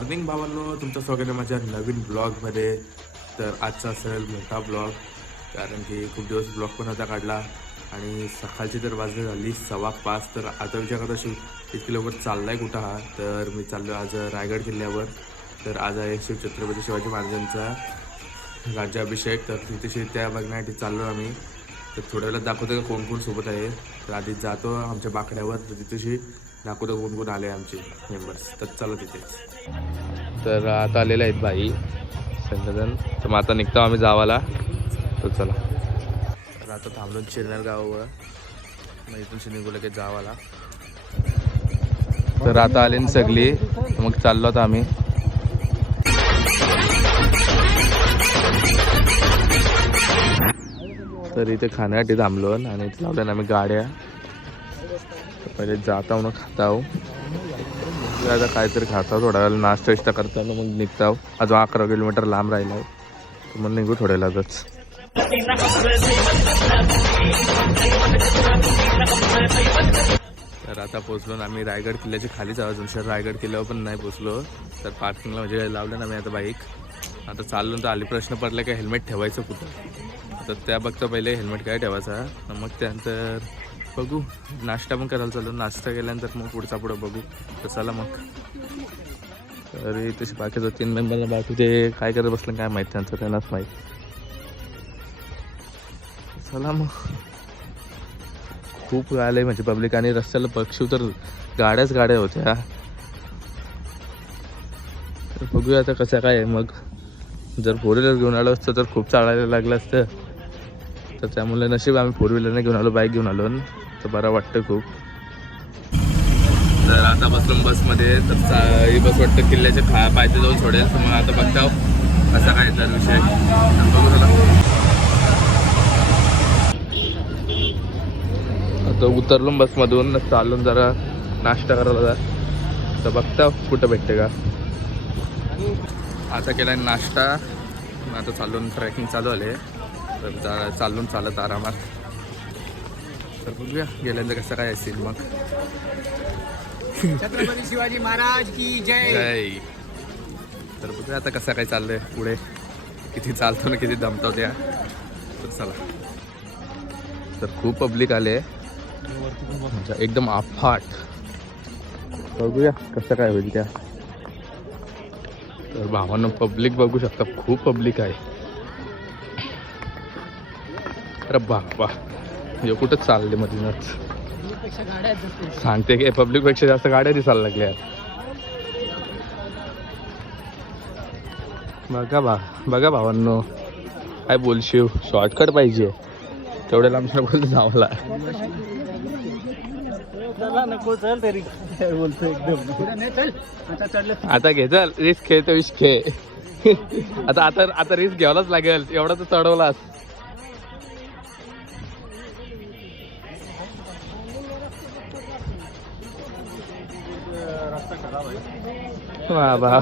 Morning भावांनो तुमच्या स्वागत माझ्या नवीन ब्लॉगमध्ये. तर आजचा असेल मोठा ब्लॉग कारण की खूप दिवस ब्लॉग पण होता काढला आणि सकाळची तर वाजली झाली सव्वा पाच. तर आता विचार करत असेल इतकी लवकर चाललाय कुठं हा? तर मी चाललो आज रायगड किल्ल्यावर. तर आज आहे शिव छत्रपती शिवाजी महाराजांचा राज्याभिषेक. तर तिथे त्या बघण्यासाठी चाललो आम्ही. तर थोड्या वेळात दाखवतो का कोण कोण सोबत आहे. तर आधी जातो आमच्या बाकड्यावर तर तिथेशी दाखवतो कोण कोण आले आमचे मेंबर्स तर चला तिथेच तर आता आलेले आहेत बाई संघजन तर मग आता निघतो आम्ही जावाला. तर चला. तर आता थांबलो शिरणार गावावर. मग इथून निघू लगेच जावाला. तर आता आले ना सगळी. मग चाललो आता आम्ही. तर इथे खाण्यासाठी थांबलो आणि इथे लावल्या ना आम्ही गाड्या. पहिले जाताव ना खाताव म्हणजे आता काहीतरी खाता थोडा वेळा नाश्ता इष्टा करताना मग निघताव अजून अकरा किलोमीटर लांब राहिला आहे. मग निघू थोड्या वेळातच. तर आता पोचलो ना आम्ही रायगड किल्ल्याच्या खालीच आहोत अजून शहर रायगड किल्ल्यावर पण नाही पोचलो. तर पार्किंगला म्हणजे लावलं ना मी आता बाईक. आता चाललो तर आली प्रश्न पडला काय हेल्मेट ठेवायचं कुठं? तर त्या बघता पहिले हेल्मेट काय ठेवायचा? मग त्यानंतर बघू. नाश्ता पण करायला चालू नाश्ता केल्यानंतर मग पुढचा पुढं बघू. तर चला मग. अरे तसे बाकीचं तीन मेंबरला बाकी ते काय करत बसलं काय माहीत त्यांचं त्यांनाच माहीत. चला मग. खूप आले म्हणजे पब्लिक आणि रस्त्याला पक्षी तर गाड्याच गाड्या होत्या. तर बघूया आता कसं काय मग जर फोर व्हीलर घेऊन आलो असतं तर खूप चालायला लागलं असतं. तर त्यामुळे नशीब आम्ही फोर व्हीलरने घेऊन आलो बाईक घेऊन आलो. तर बरं वाटतं खूप. तर आता बसलो बसमध्ये तर ही बस वाटतं किल्ल्याच्या खा पायथे जाऊन सोडेल. तर मग आता बघता हो कसा काय तर विषय. बघू आता उतरलो बसमधून चालून जरा नाश्ता करायला जा. तर बघता हो कुठं भेटते का. आता केला नाश्ता. मग आता चालून ट्रेकिंग चालू आले तर जा- चालून चालत आरामात. तर बघूया गेल्यानंतर कसं काय असेल मग. छत्रपती शिवाजी महाराज की जय. जय. तर बघूया आता कसं काय चाललंय पुढे. किती चालतो ना किती दमतो त्या. तर चला. तर खूप पब्लिक आले. म्हणजे एकदम अफाट बघूया कसं काय होईल त्या. तर भावांना पब्लिक बघू शकता खूप पब्लिक आहे. अरे बाबा हे कुठं चालले मधूनच. सांगते की पब्लिकपेक्षा जास्त गाड्या दिसायला लागल्या. बघा भा बघा भावांनो. काय बोलशीव शॉर्टकट पाहिजे. तेवढ्याला आमच्या बोलतो जावला चला नको चल तरी बोलतो एकदम पुढे नाही चल आता घे चल. रिस्क खेळ तर विष खेळ आता आता आता रिस्क घ्यावलाच लागेल. एवढा तर चढवलास. बाबा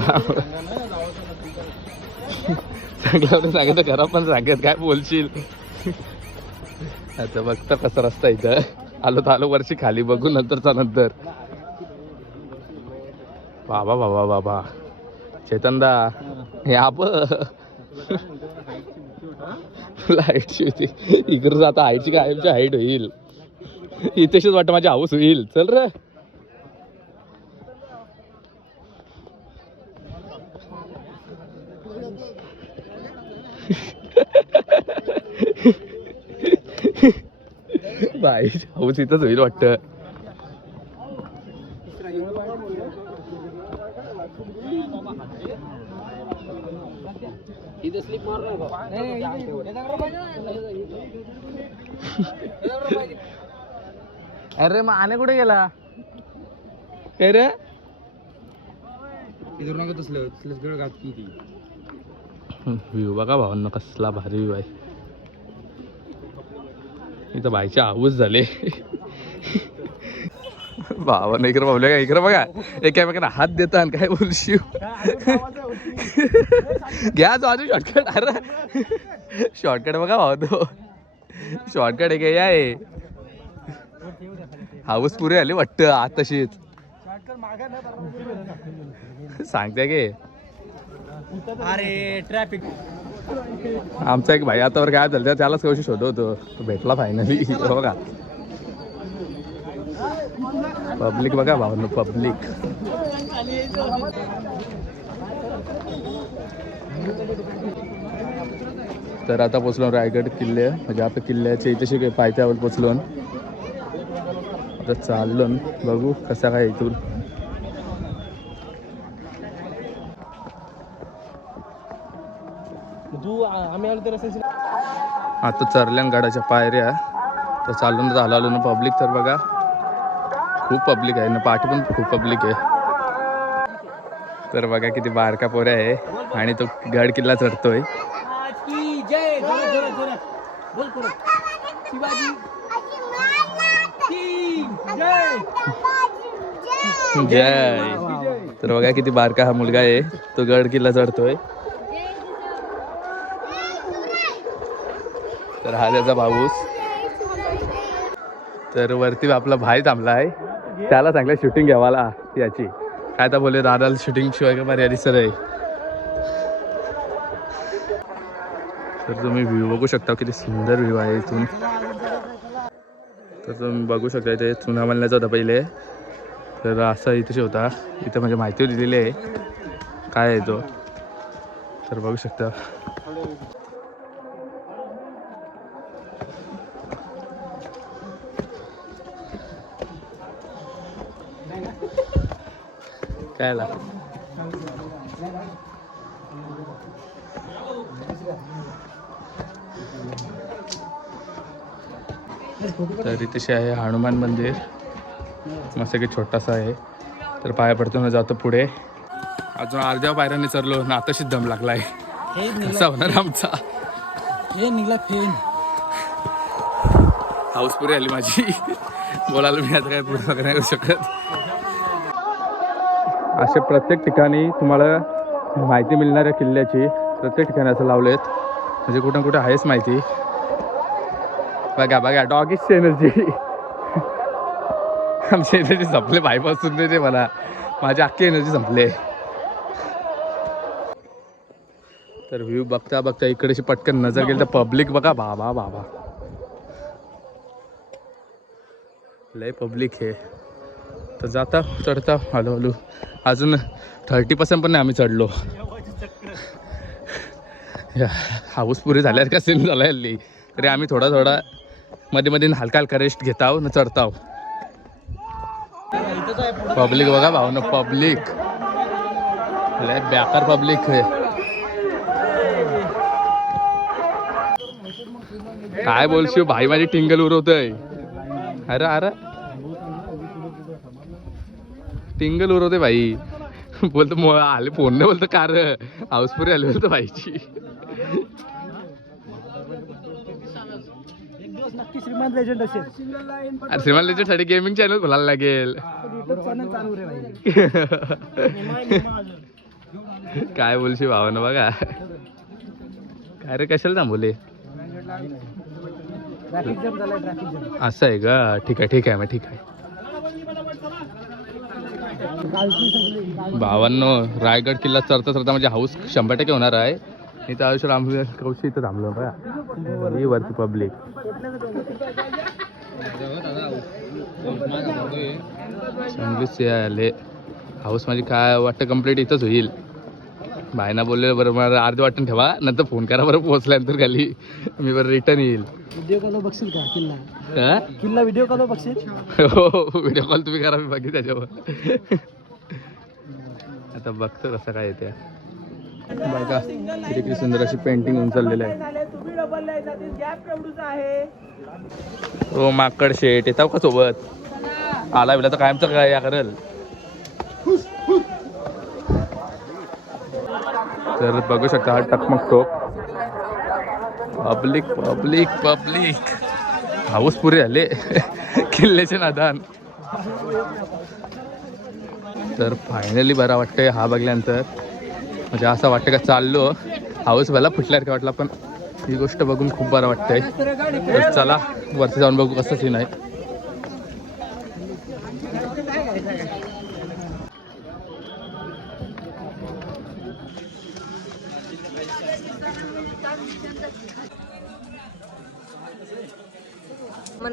सांगत घरा पण सांगत काय बोलशील? आता बघता कसा रस्ता इथं. आलो तर आलो वर्षी खाली बघू नंतरचा नंतर. बाबा बाबा बाबा. चेतनदा हे आप. लाईटची होती. इकडं आता हाईटची कायमची हाईट होईल. इथेच वाटतं माझी हाऊस होईल. चल रे. बाई हाऊस इथंच होईल वाटतं. इथे स्लिप मार अरे मग आणे कुठे गेला? काय रे? इथं नका तसलं तसलं गड घात की ती. व्ह्यू बघा भावांना कसला भारी व्ह्यू आहे. इथं बाईचे आऊस झाले. भावानं इकडे भावल्या का इकडे बघा. एकामेकांना हात देता आणि काय बोलशीव घ्या जो अजून शॉर्टकट अरे शॉर्टकट बघा भावा तो. शॉर्टकट आहे काय आहे. हाऊस पुरे आले वाटतं आत तशीच शॉर्टकट मागा ना सांगते की. अरे ट्रॅफिक आमचा एक भाई आतावर काय झालं त्यालाच कशी शोधवतो? तो भेटला फायनली हो बघा पब्लिक बघा भावनो पब्लिक तर आता पोचलो रायगड किल्ले. म्हणजे आता किल्ल्याच्या इथे पायथ्यावर पोचलो आता चाललो बघू कसा काय इथून तू आम्ही आलो तर असेल आता चरल्यान गडाच्या पायऱ्या तर चालून झालं आलो ना पब्लिक तर बघा खूप पब्लिक आहे ना पाठी पण खूप पब्लिक आहे. तर बघा किती बारका पोऱ्या आहे. आणि तो गड किल्ला चढतोय. जय. तर बघा किती बारका हा मुलगा आहे. तो गड किल्ला चढतोय. तर हा त्याचा भाऊस तर वरती आपला भाई थांबला आहे. त्याला चांगलं शूटिंग घ्यावाला याची. काय तर बोले दादाला शूटिंग शिवाय का मर्यादित सर आहे. तर तुम्ही व्ह्यू बघू शकता किती सुंदर व्ह्यू आहे इथून. तर तुम्ही बघू शकता इथे चुना मलण्याचा होता पहिले. तर असा इथे होता. इथं म्हणजे माहिती दिलेली आहे. काय आहे तो? तर बघू शकता. काय ला तर इथे आहे हनुमान मंदिर. मस्त की छोटासा आहे. तर पाया पडतो ना जातो पुढे. अजून अर्ध्या पायऱ्याने चरलो ना आताशीच दम लागलाय. हे कसा होणार आमचा? हे निघला फेन. हाऊस पुरी आली माझी. बोलायला मी आता काय नाही करू शकत. असे प्रत्येक ठिकाणी तुम्हाला माहिती मिळणाऱ्या किल्ल्याची. प्रत्येक ठिकाणी असं लावले आहेत म्हणजे कुठं कुठं आहेच माहिती. बघा बघा डॉगीच एनर्जी आमची एनर्जी संपले. बायपासून नाही ते मला माझी अख्खी एनर्जी संपले. तर व्ह्यू बघता बघता इकडेशी पटकन नजर गेली तर पब्लिक बघा. बाबा बाबा. लय पब्लिक आहे तर जाता चढता हळूहळू. अजून थर्टी पर्सेंट पण नाही आम्ही चढलो. हाऊस पुरी झाल्यावर का? सीन झाला हल्ली. तरी आम्ही थोडा थोडा मध्ये मध्ये हलका हलका रेस्ट घेताव न चढताव पब्लिक बघा भाऊ ना पब्लिक लय बेकार पब्लिक आहे काय बोलशील भाई माझी टिंगल उरवतय अरे अरे. टिंगल उरवते भाई बोलतो मग आले फोन नाही बोलतो कार हाऊसपुरी आली बोलतो भाईची नक्की श्रीमान लेजंड अरे साठी गेमिंग चॅनल खोलायला लागेल. काय बोलशी भावानं बघा. काय रे कशाला थांबवले? असं आहे का? ठीक आहे ठीक आहे मग ठीक आहे. भावांनो रायगड किल्ला चरता चरता म्हणजे हाऊस शंभर टक्के होणार आहे. इथं आयुष्य राम कौशी इथं थांबलो बघा. ही वरती पब्लिक चांगलीच आले. हाऊस माझी काय वाटतं? कंप्लीट इथंच होईल. भाईना बोलले बरं मला अर्धे वाटून ठेवा नंतर फोन करा बरं पोहोचल्यानंतर खाली. मी बरं रिटर्न येईल. व्हिडिओ कॉल बघशील का किल्ला? किल्ला व्हिडिओ कॉल बघशील? हो व्हिडिओ कॉल तुम्ही करा मी बघित त्याच्यावर. आता बघतो कसं काय येते बघा किती किती सुंदर अशी पेंटिंग होऊन चाललेलं आहे. हो माकड शेट येताव का सोबत? आला बिला तर कायमचं काय या करल? तर बघू शकता हा टकमक टोक. पब्लिक पब्लिक पब्लिक हाऊस पुरे आले किल्ल्याचे नादान. तर फायनली बरा वाटतंय हा बघल्यानंतर. म्हणजे असं वाटतं का चाललो. हाऊस भला फुटल्यासारखं वाटला पण ही गोष्ट बघून खूप बरं वाटतंय. तर चला वरती जाऊन बघू कसं सीन आहे.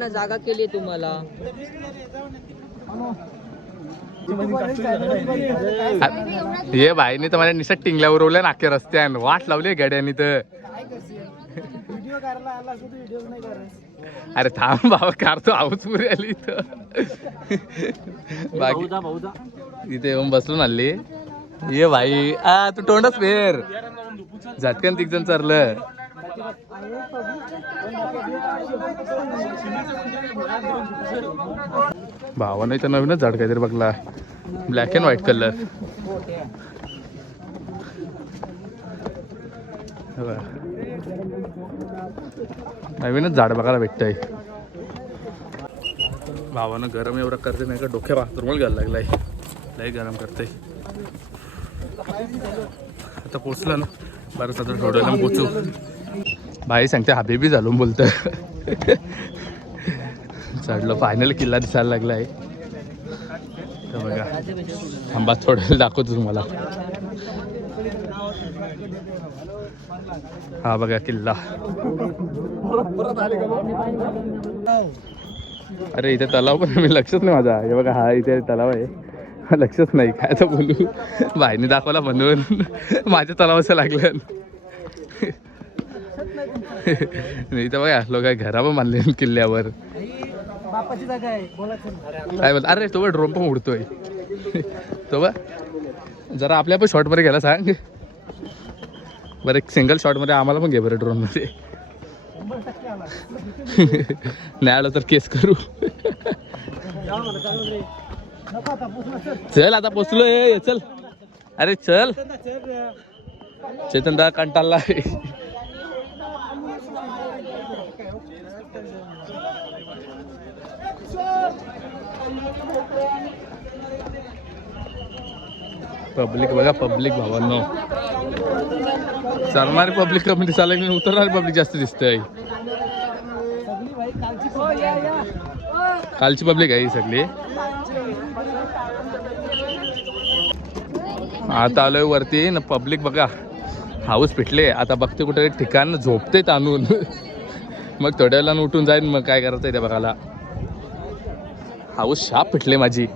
मला जागा केली तुम्हाला? ये भाईने तर माझ्या निसट टिंगल्या उरवल्या नाके रस्त्यान. वाट लावली गाड्यांनी तर. अरे थांब बाबा कार तो आऊच पुरी आली इथं. बाकी इथे येऊन बसलो नाल्ली ये भाई. आ तू तोंडच फेर. झटकन तिक जण चाललं भावा नाही तर नवीनच झाड काहीतरी बघला. ब्लॅक अँड व्हाईट कलर नवीनच झाड बघायला भेटतंय. भावानं गरम एवढं करते नाही का डोक्या बाथरूमला घ्यायला लागलाय. लय गरम करते. आता पोचलं ना. बरं सध्या थोड्याला पोचू. भाई सांगते हबीबी झालो बोलत चढलो फायनल किल्ला दिसायला लागलाय. तर बघा थांबा थोड्याला दाखवतो तुम्हाला. हा बघा किल्ला. अरे इथे तलाव पण मी लक्षच नाही माझा. हे बघा हा इथे तलाव आहे. लक्षात लक्षच नाही काय तर बोलू. बाईने दाखवला म्हणून. माझ्या तलावाचं लागलं. नाही तर बघा लोक घरा पण बांधले किल्ल्यावर. काय बोल अरे तो ड्रोन पण उडतोय. तो बघ. जरा आपल्या पण शॉर्टमध्ये घ्यायला सांग. बरं एक सिंगल शॉटमध्ये आम्हाला पण घे बरं ड्रोनमध्ये नाही आलं तर केस करू. आता चल. चल आता पोचलोय. चल. अरे चल. चेतन दा कंटाळला पब्लिक बघा पब्लिक भावांनो. चालणारी पब्लिक कमी दिसायला की आणि उतरणारी पब्लिक जास्त दिसतंय. कालची पब्लिक आहे ही सगळी. आता आलोय वरती ना पब्लिक बघा हाऊस पिटले आता बघते कुठे ठिकाण झोपते ताणून. मग थोड्या वेळानं उठून जाईन मग काय करायचं त्या बघायला. हाऊस शाप पिटले माझी.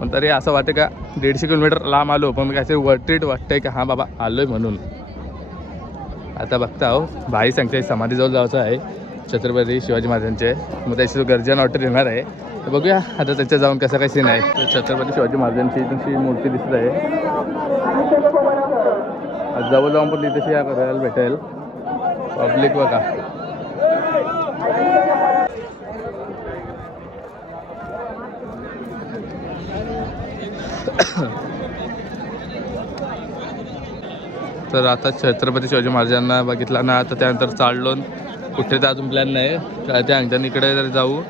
पण तरी असं वाटतं का दीडशे किलोमीटर लांब आलो पण काहीतरी वरटीट वाटतंय का हां बाबा आलोय म्हणून. आता बघता हो भाई सांगते समाधीजवळ जायचं आहे. छत्रपती शिवाजी महाराजांचे. मग त्याची गर्जन ऑर्डर येणार आहे. तर बघूया आता त्याच्या जाऊन कसं काय सीन आहे. तर छत्रपती शिवाजी महाराजांची तशी मूर्ती दिसत आहे. जवळ जाऊन पण तिथे करायला भेटेल. पब्लिक बघा. तर आता छत्रपती शिवाजी महाराजांना बघितला ना आता त्यानंतर चाललो. कुठे तर अजून प्लॅन नाही. त्या अंगण इकडे जर जाऊ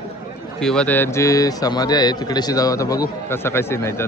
किंवा त्यांची समाधी आहे तिकडेशी जाऊ. आता बघू कसा काय सीन आहे तर.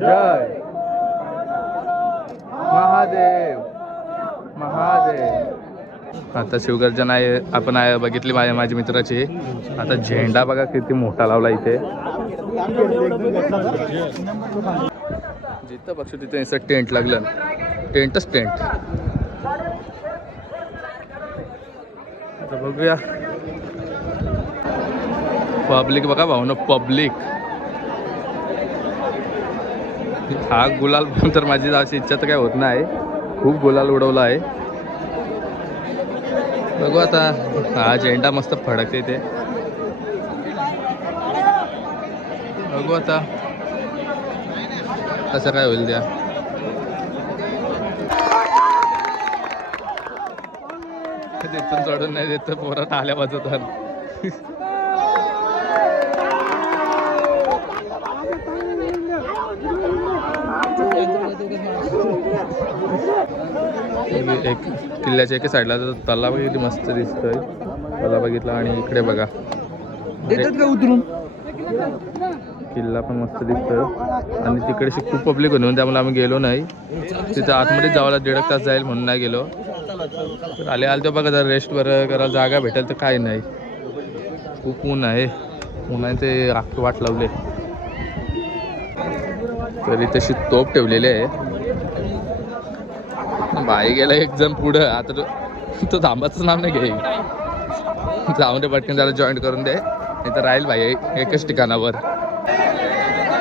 जय। महादेव। महादेव। आता शिवगर्जन आहे आपण आहे बघितली माझ्या माझ्या मित्राची. आता झेंडा बघा किती मोठा लावला इथे. जिथं बघतो तिथे टेंट लागलं. टेंटच टेंट आता बघूया. पब्लिक बघा भाऊ ना पब्लिक हा गुलाल तर माझी अशी इच्छा तर काय होत नाही. खूप गुलाल उडवला आहे. बघू आता हा झेंडा मस्त फडकते ते बघू आता कसं काय होईल त्या. तिथून चढून नाही देत पोरं टाल्या वाजवतात एक किल्ल्याच्या एका साईडला तर तलाव किती मस्त दिसतोय. तलाव बघितला आणि इकडे बघा. उतरून? किल्ला पण मस्त दिसतोय. आणि तिकडेशी खूप पब्लिक होती त्यामुळे आम्ही गेलो नाही. तिथं आतमध्ये जावायला दीड तास जाईल म्हणून नाही गेलो. तर आले आले तर बघा जर रेस्ट बरं करायला जागा भेटेल तर काय नाही. खूप ऊन आहे. उन्हाने ते अख्खी वाट लावले. तरी तशी तोप ठेवलेली आहे. बाई गेला एक जण पुढं. आता तो- तो थांबाचं नाव नाही घे जाऊन दे पटकन त्याला जॉईन करून दे. नाही तर राहील भाई एकच ठिकाणावर.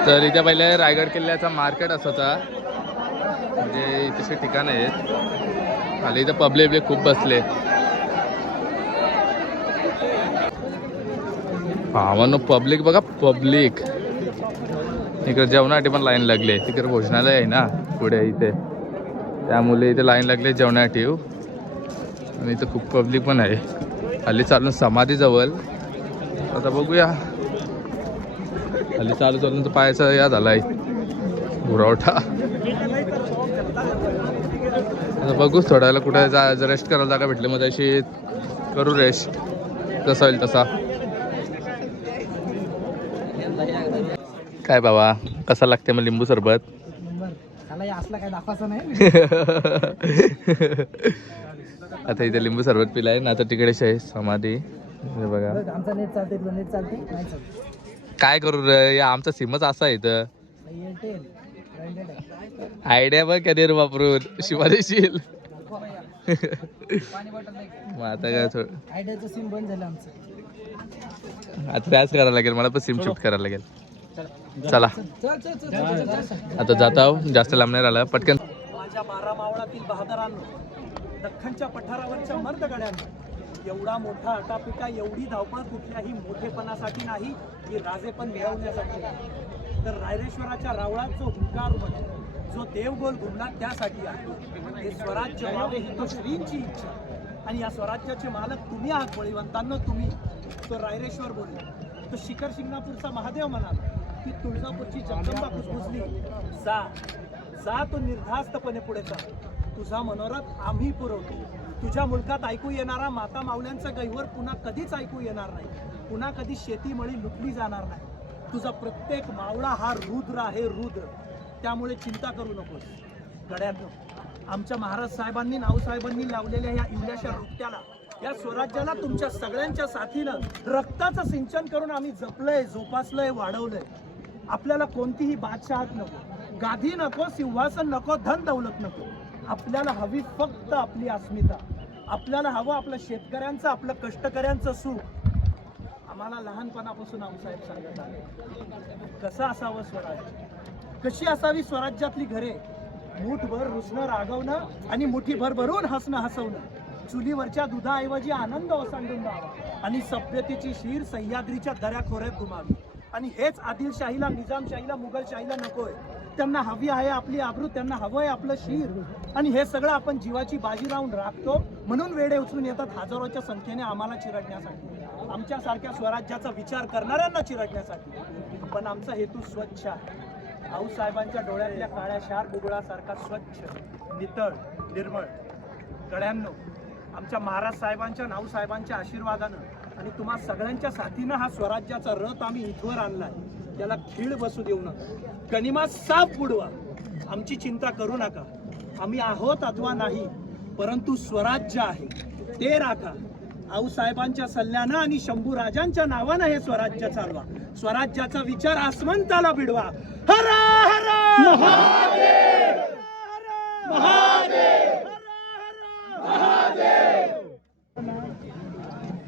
तर इथे पहिले रायगड किल्ल्याचा मार्केट असायचा म्हणजे इथे ठिकाण आहेत. खाली इथं पब्लिक बिब्लिक खूप बसले. हा पब्लिक बघा पब्लिक इकडे जेवणासाठी पण लाईन लागली. तिकडे भोजनालय आहे ना पुढे इथे. त्यामुळे इथे लाईन लागली जेवणासाठी आणि इथं खूप पब्लिक पण आहे. हल्ली चालून समाधीजवळ. आता बघूया. हल्ली चालू चालून तर पायाचा या झाला आहे पुरवठा. आता बघू थोड्या वेळा कुठे जा रेस्ट करायला जागा भेटली. मग त्याशी करू रेस्ट जसा होईल तसा. काय बाबा कसा लागते मग लिंबू सरबत? असला काय दाखवायचं नाही. आता इथे लिंबू सरबत पिलाय. ना आता तिकडेच आहे समाधी. बघा. आमचा नेट चालते तुला नेट चालते नाही चालते. काय करू रे? या आमचा सिमच असा आहे इथं. आयडिया बघ कधी रे वापरून. शिवा देशील पाणी बॉटल नाही. मग आता काय थोडं आयडियाचं सिम बंद झालं आमचं. आता त्याच करायला लागेल. मला पण सिम शिफ्ट करायला लागेल. चला. आता जात आहो जास्त लांब नाही राहिला. पटकन. माझ्या बारा मावळातील बहादरांनो दख्खनच्या पठारावरच्या मर्दगड्यांनो एवढा मोठा अटापिटा एवढी धावपळ कुठल्याही मोठेपणासाठी नाही की राजेपण मिळवण्यासाठी तर रायरेश्वराच्या रावळात जो हुंकार जो देवगोल घुमला त्यासाठी आहे. हे स्वराज्य व्हावे ही तो श्रींची इच्छा. आणि या स्वराज्याचे मालक तुम्ही आहात बळीवंतांना तुम्ही. तो रायरेश्वर बोलला. तो शिखर शिंगणापूरचा महादेव म्हणाला. की तुळजापूरची जगदंबा कुसकुसली जा जा तू निर्धास्तपणे पुढे जा तुझा मनोरथ आम्ही पुरवतो. तुझ्या मुलकात ऐकू येणारा माता माऊल्यांचा गैवर पुन्हा कधीच ऐकू येणार नाही. पुन्हा कधी शेतीमळी लुटली जाणार नाही. तुझा प्रत्येक मावळा हा रुद्र आहे रुद्र. त्यामुळे चिंता करू नकोस. गड्यातनं आमच्या महाराज साहेबांनी नाऊसाहेबांनी लावलेल्या या इंग्ल्याच्या रोट्याला या स्वराज्याला तुमच्या सगळ्यांच्या साथीनं रक्ताचं सिंचन करून आम्ही जपलंय जोपासलंय वाढवलंय. आपल्याला कोणतीही बादशाहत नको गादी नको सिंहासन नको धन दौलत नको. आपल्याला हवी फक्त आपली अस्मिता. आपल्याला हवं आपलं शेतकऱ्यांचं आपलं कष्टकऱ्यांचं सुख. आम्हाला लहानपणापासून आमसाहेब सांगत आले. कसं असावं स्वराज्य? कशी असावी स्वराज्यातली घरे? मूठभर रुसणं रागवणं आणि मुठीभर भरून हसणं हसवणं. चुलीवरच्या दुधाऐवजी आनंद ओसांडून द्यावा आणि सभ्यतेची शीर सह्याद्रीच्या दऱ्याखोऱ्यात गुमावी आणि हेच आदिलशाहीला निजामशाहीला मुघलशाहीला नकोय. त्यांना हवी आहे आपली आबरू त्यांना हवं आहे आपलं शीर. आणि हे सगळं आपण जीवाची बाजी लावून राखतो. म्हणून वेडे उचलून येतात हजारोच्या संख्येने आम्हाला चिरडण्यासाठी. आमच्यासारख्या स्वराज्याचा विचार करणाऱ्यांना चिरडण्यासाठी. पण आमचा हेतू स्वच्छ आहे. आऊसाहेबांच्या डोळ्यातल्या काळ्या शार बुगळासारखा स्वच्छ नितळ निर्मळ गड्यांनो आमच्या महाराज साहेबांच्या नाऊसाहेबांच्या आशीर्वादानं आणि तुम्हा सगळ्यांच्या साथीनं हा स्वराज्याचा रथ आम्ही इथवर आणलाय. त्याला खीळ बसू देऊ नका. गनिमा साफ बुडवा. आमची चिंता करू नका. आम्ही आहोत अथवा नाही परंतु स्वराज्य आहे. ते राखा. आऊसाहेबांच्या सल्ल्यानं आणि शंभू राजांच्या नावानं हे स्वराज्य चालवा. स्वराज्याचा विचार आसमंताला भिडवा. हर हर!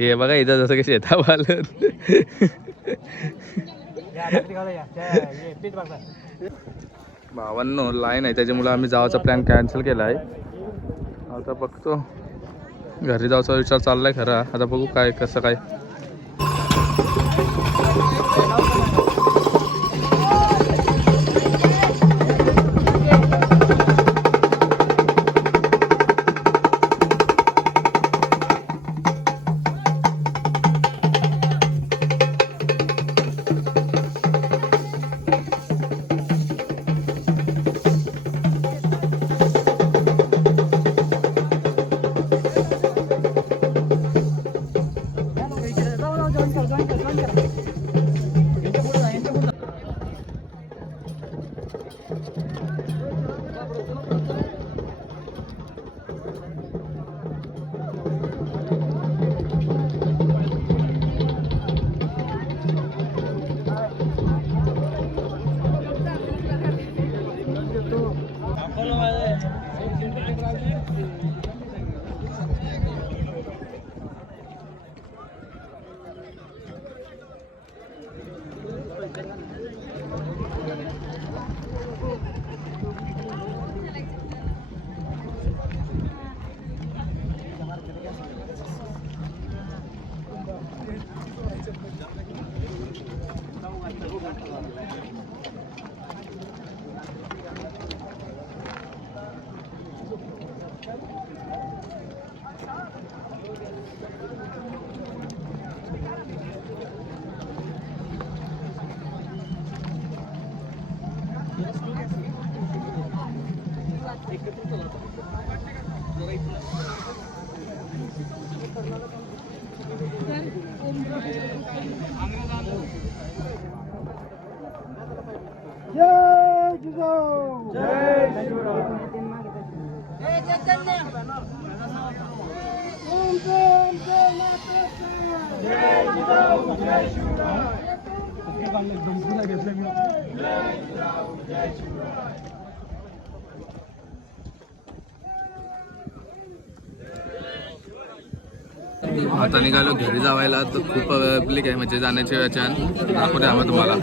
हे बघा इथं जसं की शेतावाल भावांनो लाईन आहे त्याच्यामुळे आम्ही जावाचा प्लॅन कॅन्सल केला आहे आता बघतो. घरी जायचा विचार चाललाय खरा. आता बघू काय कसं काय. जय जिजाऊ जय शिवराय ओम प्रेम जय माता जय जिजाऊ जय शिवराय आता निघालो घरी जावायला तर खूप पब्लिक आहे म्हणजे जाण्याचे याच्यान दाखवते आम्हाला तुम्हाला.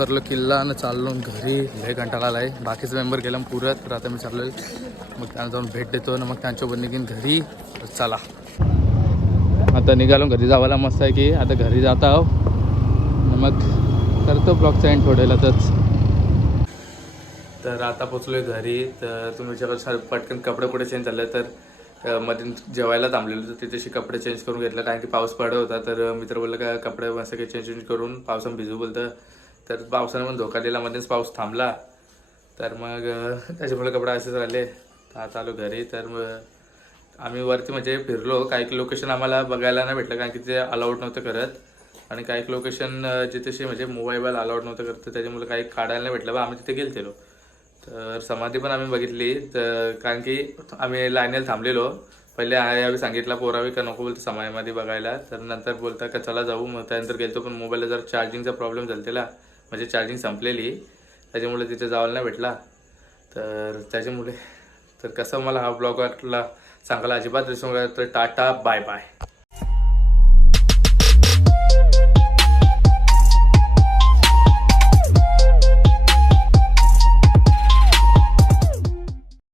उतरलो किल्ला आणि चाललो घरी. लय कंटाळा आलाय. बाकीचे मेंबर गेलं पुरत. तर आता मी चाललो मग त्यांना जाऊन भेट देतो आणि मग त्यांच्यावर निघीन घरी चला. आता निघालो घरी. जावायला मस्त आहे की. आता घरी जात आहो. मग करतो ब्लॉगचा एंड थोड्यालातच. तर आता पोचलोय घरी. तर तुम्ही विचार सर पटकन कपडे कुठे चेंज झाले? तर मध्ये जेवायला थांबलेलो तर तिथेशी कपडे चेंज करून घेतलं. कारण की पाऊस पडत होता. तर मित्र बोललं का कपडे मस्त काही चेंज चेंज करून पावसानं भिजू बोलतं. तर पावसानं पण धोका दिला मध्येच पाऊस थांबला. तर मग त्याच्यामुळे कपडा असेच राहिले. तर आता आलो घरी. तर मग आम्ही वरती म्हणजे फिरलो. काही लोकेशन आम्हाला बघायला नाही भेटलं कारण की ते अलाउड नव्हतं करत. आणि काही लोकेशन जिथेशी म्हणजे मोबाईल अलाउड नव्हतं करत त्याच्यामुळे काही काढायला नाही भेटलं. बा आम्ही तिथे गेलतेलो. तर समाधी पण आम्ही बघितली. तर कारण की आम्ही लाईनला थांबलेलो. पहिले यावेळी सांगितलं पोरावी का नको बोलतो समाधीमध्ये बघायला? तर नंतर बोलता का चला जाऊ? मग त्यानंतर गेलतो पण मोबाईलला जर चार्जिंगचा प्रॉब्लेम झाला त्याला म्हणजे चार्जिंग संपलेली. त्याच्यामुळे तिथे जायला नाही भेटला. तर त्याच्यामुळे तर कसं मला हा ब्लॉग वाटला सांगायला अजिबात विसरू तर टाटा बाय बाय